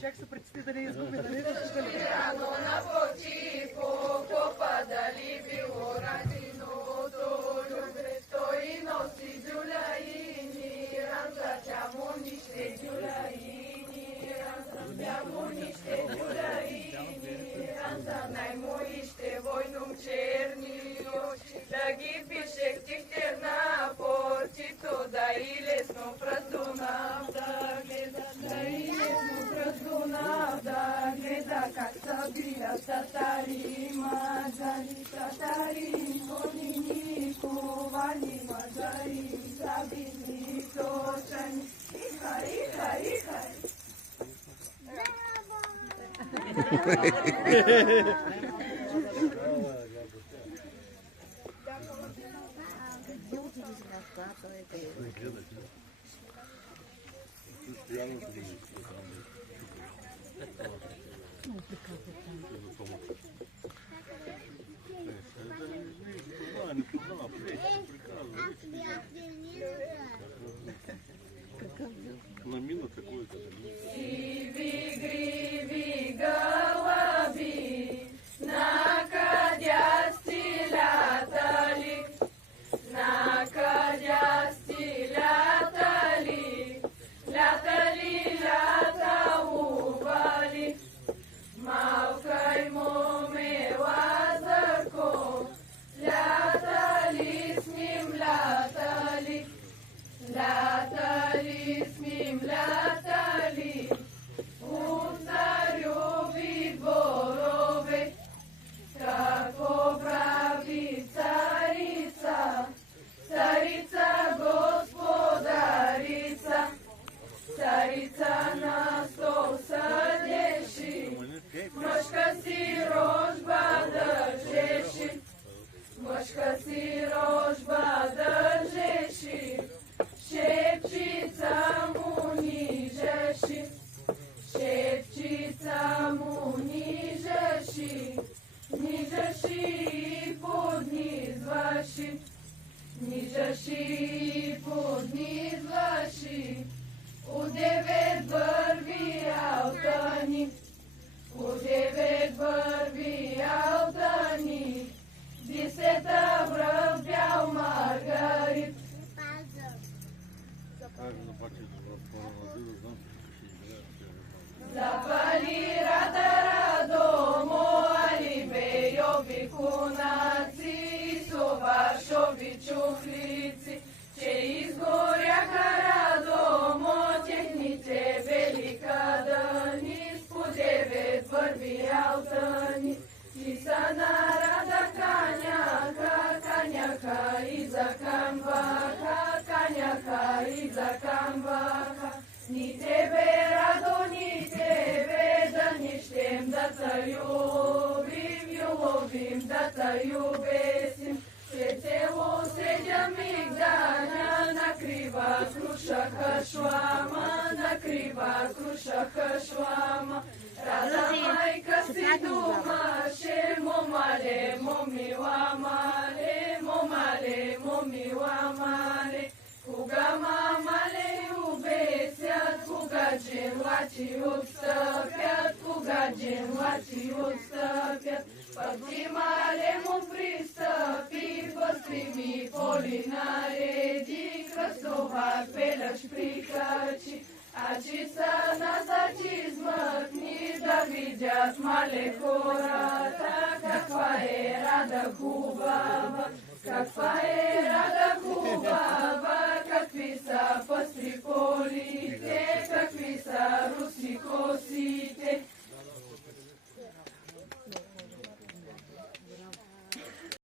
чак се предстои да не изгуби, да не започнали. Рано на почивку, попадали било радиното, той носи дюляини, ранза тямо нище дюляини, ранза тямо нище дюляини, ранза най-моище войном черни очи, да ги пише тихте на портито, да и лесно праздуна, да гледа, да и лесно праздуна, да гледа как са бият татари, мазари, татари, конини, ковали, мазари, забили, точани, ихай. Намина такое-то. Гриви, голуби, накадясти лятали, лятаували, малкай моме лазарко, лятали с ним, лятали, у царёви дворове, како прави царица, царица господарица, царица на стол садеши, мъжка си рожба държеши, мъжка си рожба държеши, шепчица му нижеши, шепчица му нижеши, нижеши и поднизваши, нижеши и поднизваши, у девет върви алтани, у девет върви алтани, 10 връв бял маргарит. Запали радо, моали бейови кунаци, совашови чухлици, че изгоряха радо, техните бели кадани, по 9 върви алтани, и са нарада каняха и закамваха, ни тебе радо, ни тебе да не щем да те любим, да те любесим, че цело седя мигданя, накрива крушаха шлама, рада майка си думаше, момале, момила мале, кога мамале любесят, кога джелачи отстъпят, пък ти мале му пристъпи, възприми поли нареди, кръстова пелеш прикачи, а че са назад измъкни, да видят мале хората, каква е рада хубава, каква е рада хубава,